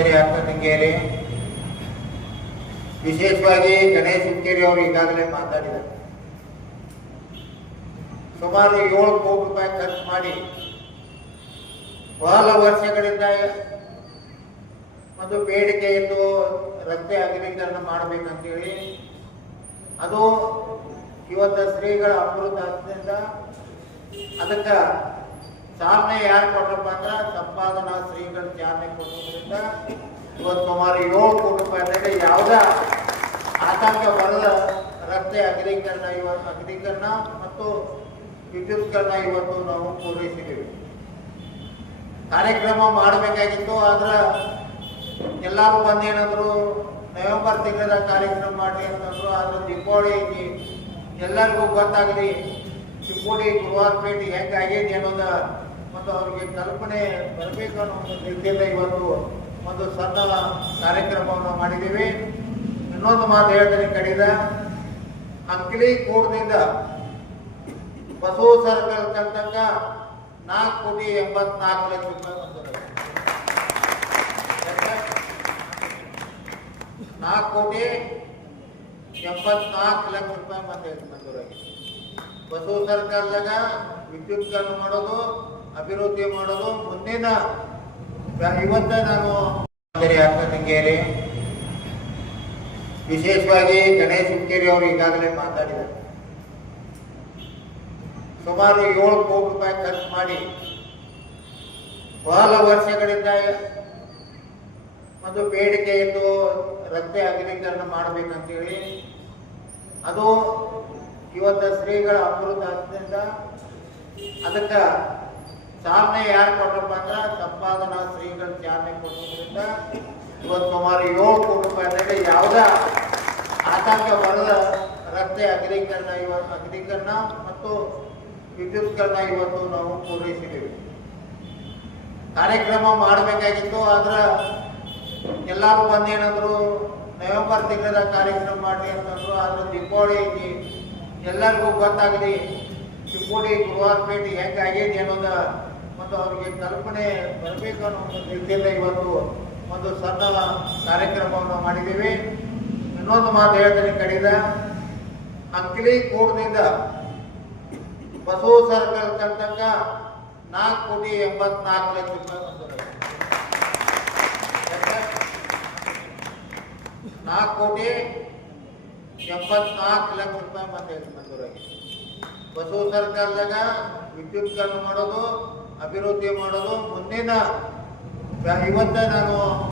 ಅಕ್ಕನಿಗೇರಿ ವಿಶೇಷವಾಗಿ ಗಣೇಶ್ ಹುಕ್ಕೇರಿ ಅವರು ಈಗಾಗಲೇ ಮಾತಾಡಿದ್ದಾರೆ. ಸುಮಾರು 7 ಕೋಟಿ ರೂಪಾಯಿ ಖರ್ಚು ಮಾಡಿ ಬಹಳ ವರ್ಷಗಳಿಂದ ಒಂದು ಬೇಡಿಕೆ ಇದ್ದು ರಸ್ತೆ ಅಗಲೀಕರಣ ಮಾಡಬೇಕಂತೇಳಿ ಅದು ಇವತ್ತು ಶ್ರೀಗಳ ಅಮೃತ ಹಸ್ತದಿಂದ ಅದಕ್ಕೆ ಚಾಲನೆ ಯಾರು ಕೊಟ್ಟರಪ್ಪ ಅಂದ್ರೆ ಸಂಪಾದನಾ ಶ್ರೀಗಳ ಚಾಲನೆ ಕೊಡೋದ್ರಿಂದ ಇವತ್ತು ಸುಮಾರು 7 ಕೋಟಿ ರೂಪಾಯಿನಲ್ಲಿ ಯಾವುದೇ ಆತಂಕ ಬರದ ರಸ್ತೆ ಅಗಲೀಕರಣ ಮತ್ತು ವಿದ್ಯುತ್ಕರಣ ಇವತ್ತು ನಾವು ಪೂರೈಸಿದ್ದೀವಿ. ಕಾರ್ಯಕ್ರಮ ಮಾಡಬೇಕಾಗಿತ್ತು, ಆದ್ರೆ ಎಲ್ಲರೂ ಬಂದೇನಾದ್ರು ನವೆಂಬರ್ ತಿಂಗಳ ಕಾರ್ಯಕ್ರಮ ಮಾಡಿ ಅಂತಂದ್ರು. ಆದ್ರೆ ದೀಪಾವಳಿ ಎಲ್ಲರಿಗೂ ಗೊತ್ತಾಗಲಿ ಚಿಕ್ಕೋಡಿ ಗುರುವಾರಪೇಟೆ ಹೆಂಗಾಗೈತಿ ಅನ್ನೋದ ಮತ್ತು ಅವ್ರಿಗೆ ಕಲ್ಪನೆ ಬರಬೇಕು ಅನ್ನೋ ಒಂದು ರೀತಿಯಿಂದ ಇವತ್ತು ಒಂದು ಸಣ್ಣ ಕಾರ್ಯಕ್ರಮವನ್ನು ಮಾಡಿದ್ದೀವಿ. ಇನ್ನೊಂದು ಮಾತು ಹೇಳ್ತೀನಿ, ಕಡಿದ ಅಂಕಲಿ ಕೂಡದಿಂದ ಬಸವ ಸರ್ಕಲ್ ತನಕ 4,84,00,000 ರೂಪಾಯಿ ಬಂದಿದೆ. 4,84,00,000 ರೂಪಾಯಿ ಬಂದೈತೆ ಮಂಜೂರಾಗಿ. ಬಸವ ಸರ್ಕಲ್ದಾಗ ವಿದ್ಯುತ್ಕರಣ ಮಾಡೋದು, ಅಭಿವೃದ್ಧಿ ಮಾಡೋದು ಮುಂದಿನ ಇವತ್ತ ನಾನು ಅಕ್ಕನಿಗೇರಿ ವಿಶೇಷವಾಗಿ ಗಣೇಶ್ ಹುಕ್ಕೇರಿ ಅವರು ಈಗಾಗಲೇ ಮಾತಾಡಿದ್ದಾರೆ. ಸುಮಾರು 7 ಕೋಟಿ ರೂಪಾಯಿ ಖರ್ಚು ಮಾಡಿ ಬಹಳ ವರ್ಷಗಳಿಂದ ಒಂದು ಬೇಡಿಕೆ ಇದ್ದು ರಸ್ತೆ ಅಗಲೀಕರಣ ಮಾಡಬೇಕಂತೇಳಿ ಅದು ಇವತ್ತು ಶ್ರೀಗಳ ಅಮೃತ ಹಸ್ತದಿಂದ ಅದಕ್ಕೆ ಚಾಲನೆ ಯಾರು ಕೊಟ್ಟರಪ್ಪ ಅಂದ್ರೆ ಸಂಪಾದನಾ ಶ್ರೀಗಳ ಚಾಲನೆ ಕೊಡೋದ್ರಿಂದ ಇವತ್ತು ಸುಮಾರು 7 ಕೋಟಿ ರೂಪಾಯಿನಲ್ಲಿ ಯಾವುದೇ ಆತಂಕ ಬರದ ರಸ್ತೆ ಅಗಲೀಕರಣ ಮತ್ತು ವಿದ್ಯುತ್ಕರಣ ಇವತ್ತು ನಾವು ಪೂರೈಸಿದ್ದೀವಿ. ಕಾರ್ಯಕ್ರಮ ಮಾಡಬೇಕಾಗಿತ್ತು, ಆದ್ರೆ ಎಲ್ಲರೂ ಬಂದೇನಾದ್ರು ನವೆಂಬರ್ ತಿಂಗಳ ಕಾರ್ಯಕ್ರಮ ಮಾಡಿ ಅಂತಂದ್ರು. ಆದ್ರೆ ದೀಪಾವಳಿ ಎಲ್ಲರಿಗೂ ಗೊತ್ತಾಗಲಿ ಚಿಕ್ಕೋಡಿ ಗುರುವಾರಪೇಟೆ ಹೆಂಗಾಗೈತಿ ಅನ್ನೋದ ಮತ್ತು ಅವ್ರಿಗೆ ಕಲ್ಪನೆ ಬರಬೇಕು ಅನ್ನೋ ಒಂದು ರೀತಿಯಿಂದ ಇವತ್ತು ಒಂದು ಸಣ್ಣ ಕಾರ್ಯಕ್ರಮವನ್ನು ಮಾಡಿದ್ದೀವಿ. ಇನ್ನೊಂದು ಮಾತು ಹೇಳ್ತೀನಿ, ಕಡಿದ ಅಂಕಲಿ ಕೂಡದಿಂದ ಬಸವ ಸರ್ಕಲ್ ತನಕ 4,84,00,000 ರೂಪಾಯಿ ಬಂದಿದೆ. 4,84,00,000 ರೂಪಾಯಿ ಬಂದೈತೆ ಮಂಜೂರಾಗಿ. ಬಸವ ಸರ್ಕಲ್ದಾಗ ವಿದ್ಯುತ್ಕರಣ ಮಾಡೋದು, ಅಭಿವೃದ್ಧಿ ಮಾಡೋದು ಮುಂದಿನ ಇವತ್ತ ನಾನು